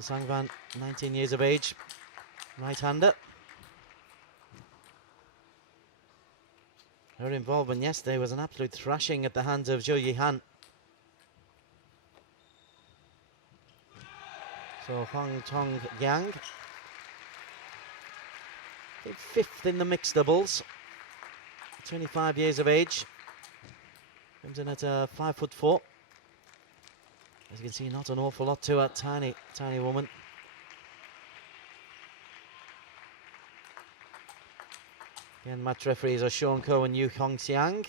Sisangvan, 19 years of age, right-hander. Her involvement yesterday was an absolute thrashing at the hands of Zhou Yihan. So Huang Tong Giang, 5th in the mixed doubles, 25 years of age, comes in at 5'4". As you can see, not an awful lot to a tiny woman. Again, match referees are Sean Koh and Yu Hong Xiang.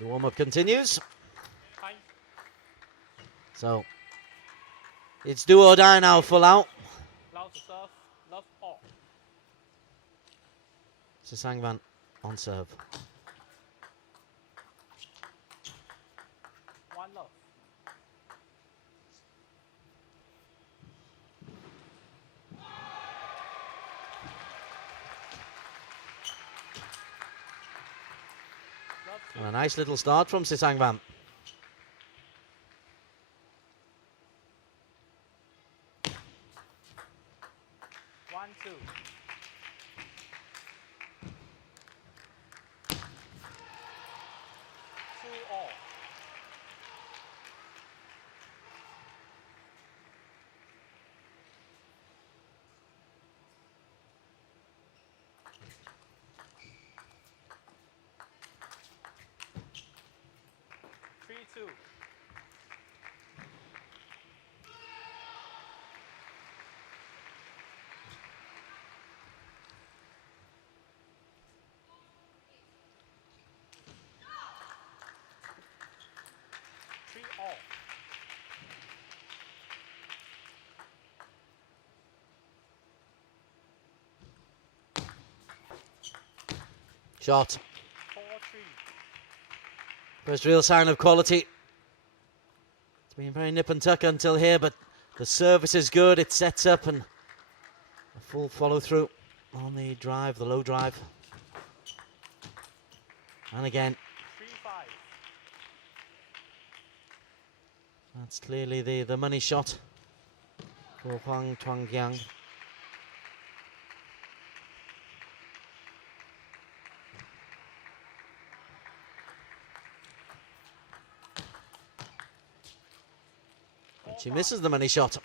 The warm-up continues. So, it's do or die now for Lao. Lao to serve, love all. Sisangvan on serve. One love. And a nice little start from Sisangvan. One, two. Two all. Three, two. Three all. Shot. 4-3. First real sign of quality. It's been very nip and tuck until here, but the service is good. It sets up and a full follow through on the drive, the low drive. And again, 3-5. that's clearly the money shot for Huang Tuong. She misses the money shot.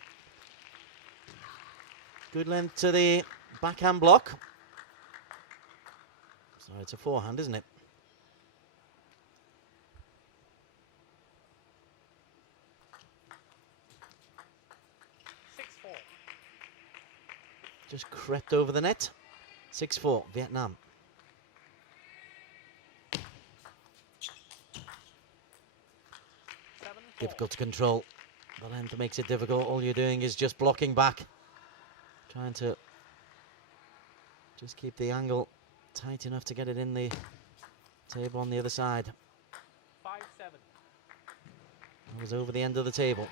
Good length to the backhand block. So it's a forehand, isn't it? Just crept over the net. 6-4, Vietnam. Difficult to control. The length makes it difficult. All you're doing is just blocking back. Trying to just keep the angle tight enough to get it in the table on the other side. 5-7. It was over the end of the table.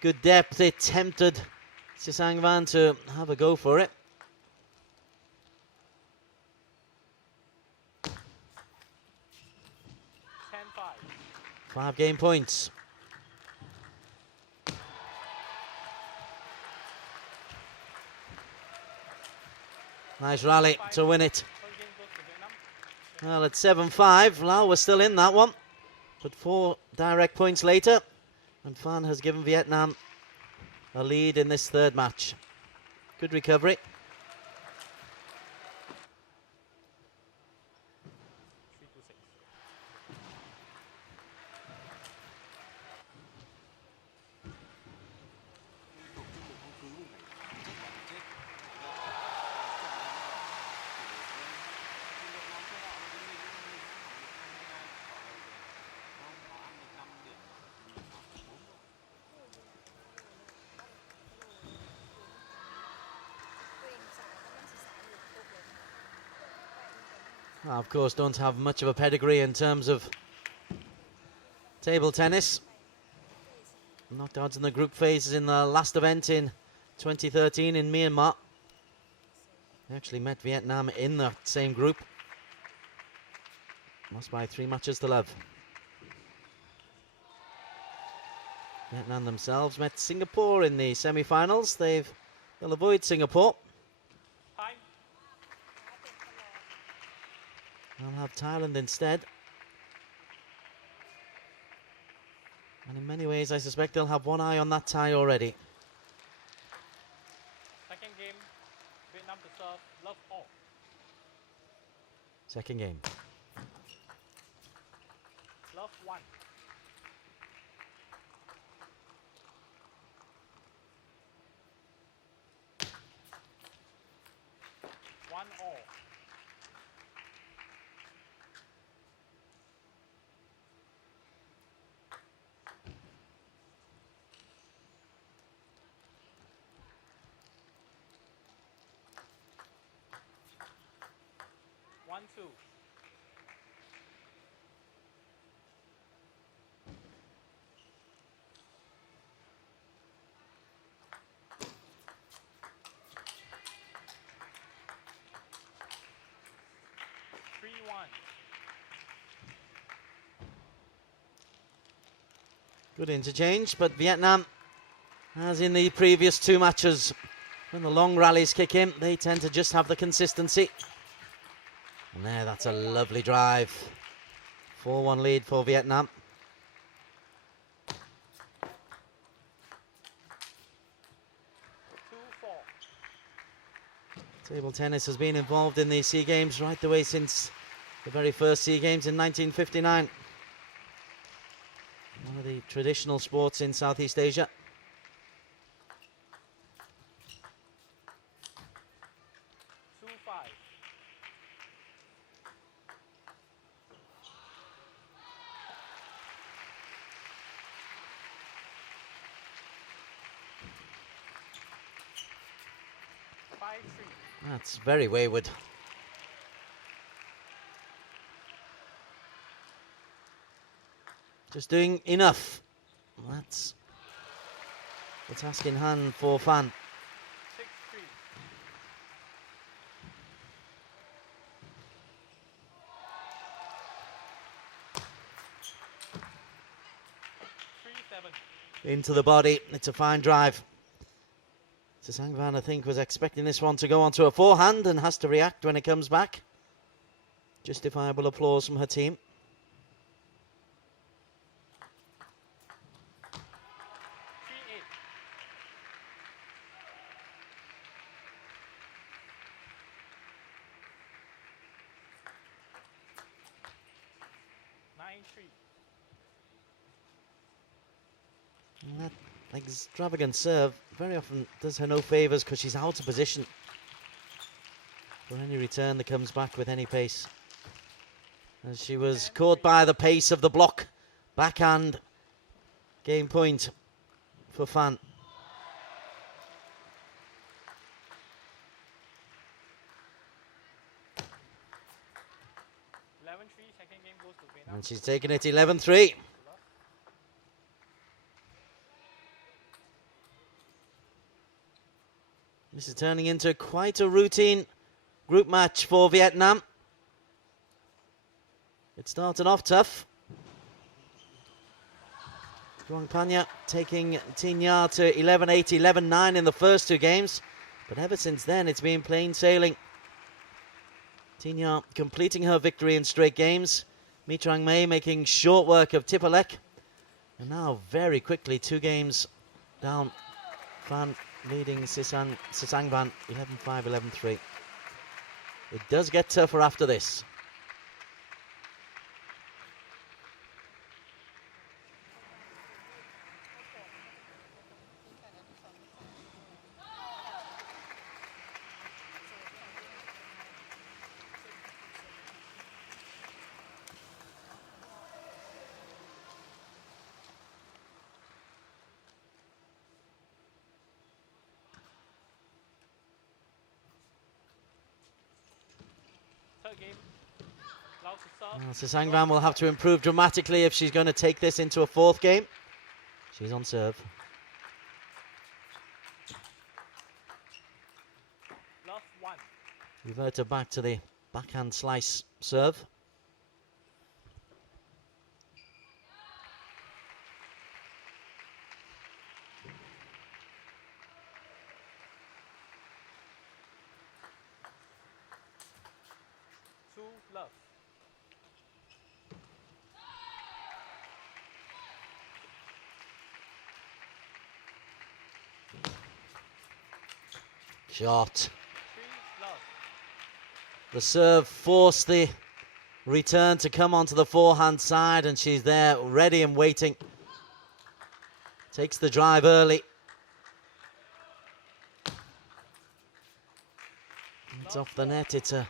Good depth. It tempted Sisangvan to have a go for it. 5 game points. Nice rally to win it. Well, at 7-5, Lao was still in that one, but 4 direct points later, and PHAN has given Vietnam a lead in this third match. Good recovery. 3-6. Well, of course, don't have much of a pedigree in terms of table tennis. Knocked out in the group phases in the last event in 2013 in Myanmar. They actually met Vietnam in that same group. Lost by 3 matches to love. Vietnam themselves met Singapore in the semi-finals. They'll avoid Singapore. Time. They'll have Thailand instead. And in many ways, I suspect they'll have one eye on that tie already. Second game. Vietnam to serve. Love all. Second game. Love 1. One all. One, two. Three, one. Good interchange, but Vietnam, as in the previous 2 matches, when the long rallies kick in, they tend to just have the consistency. And there, that's a lovely drive. 4-1 lead for Vietnam. Two, four. Table tennis has been involved in the SEA Games right the way since the very first SEA Games in 1959. One of the traditional sports in Southeast Asia. Two, five. Five, three. That's very wayward. Just doing enough. That's the task in hand for PHAN. 6-3. Three, seven. Into the body. It's a fine drive. Sisangvan, I think, was expecting this one to go onto a forehand and has to react when it comes back. Justifiable applause from her team. Three, eight. Nine, three. And that extravagant serve very often does her no favours because she's out of position for any return that comes back with any pace. As she was caught by the pace of the block. Backhand. Game point for PHAN. 11-3. Second game goes to Vietnam. And she's taken it 11-3. This is turning into quite a routine group match for Vietnam. It started off tough. Tuong taking Tin Ya to 11-8, 11-9 in the first 2 games. But ever since then, it's been plain sailing. Tin Ya completing her victory in straight games. My Trang Mei making short work of Tipalek. And now, very quickly, 2 games down. PHAN leading Sisangvan 11-5, 11-3. It does get tougher after this. Third game. Laos to serve. Sisangvan will have to improve dramatically if she's going to take this into a fourth game. She's on serve. Love 1. Revert her back to the backhand slice serve. Two love. Shot. 3 love. The serve forced the return to come onto the forehand side, and she's there ready and waiting. Takes the drive early. It's off the net. It's a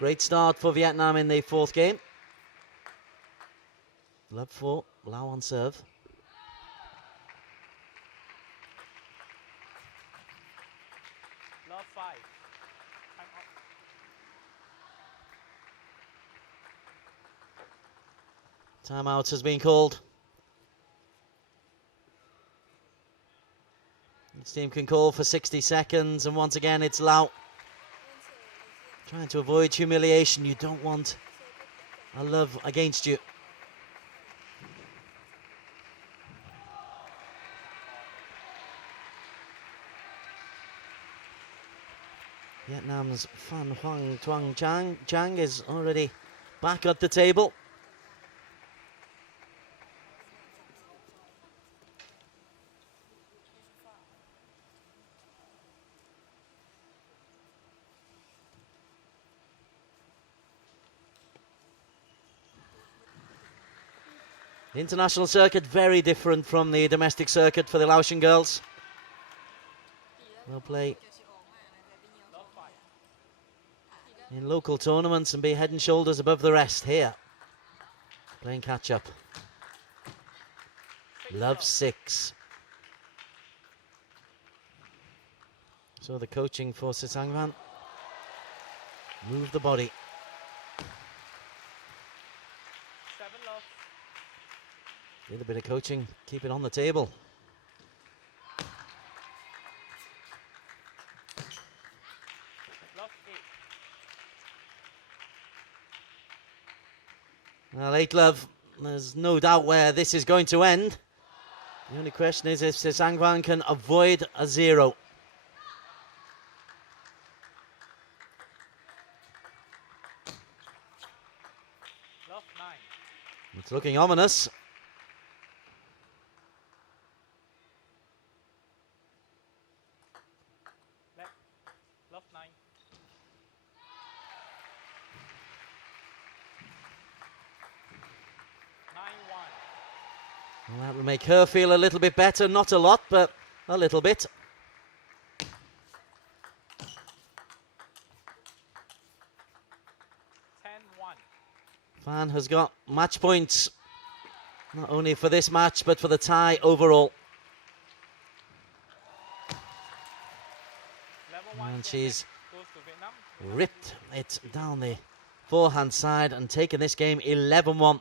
great start for Vietnam in the fourth game. Love 4, Lao on serve. Love 5. Time out. Timeout has been called. Each team can call for 60 seconds, and once again it's Lao trying to avoid humiliation. You don't want a love against you. Vietnam's Phan Hoang Tuong Giang is already back at the table. The international circuit very different from the domestic circuit for the Laotian girls. They'll play in local tournaments and be head and shoulders above the rest. Here, playing catch up. Love 6. So the coaching for Sisangvan. Move the body. 7 love. A little bit of coaching, keep it on the table. Love 8. Well, 8 love, there's no doubt where this is going to end. The only question is if Sisangvan can avoid a 0. Love 9. It's looking ominous. Love 9. Well, that will make her feel a little bit better. Not a lot, but a little bit. 10-1. Phan has got match points, not only for this match, but for the tie overall. Level 1. And she's Goes to Vietnam. ripped it down the forehand side and taken this game 11-1.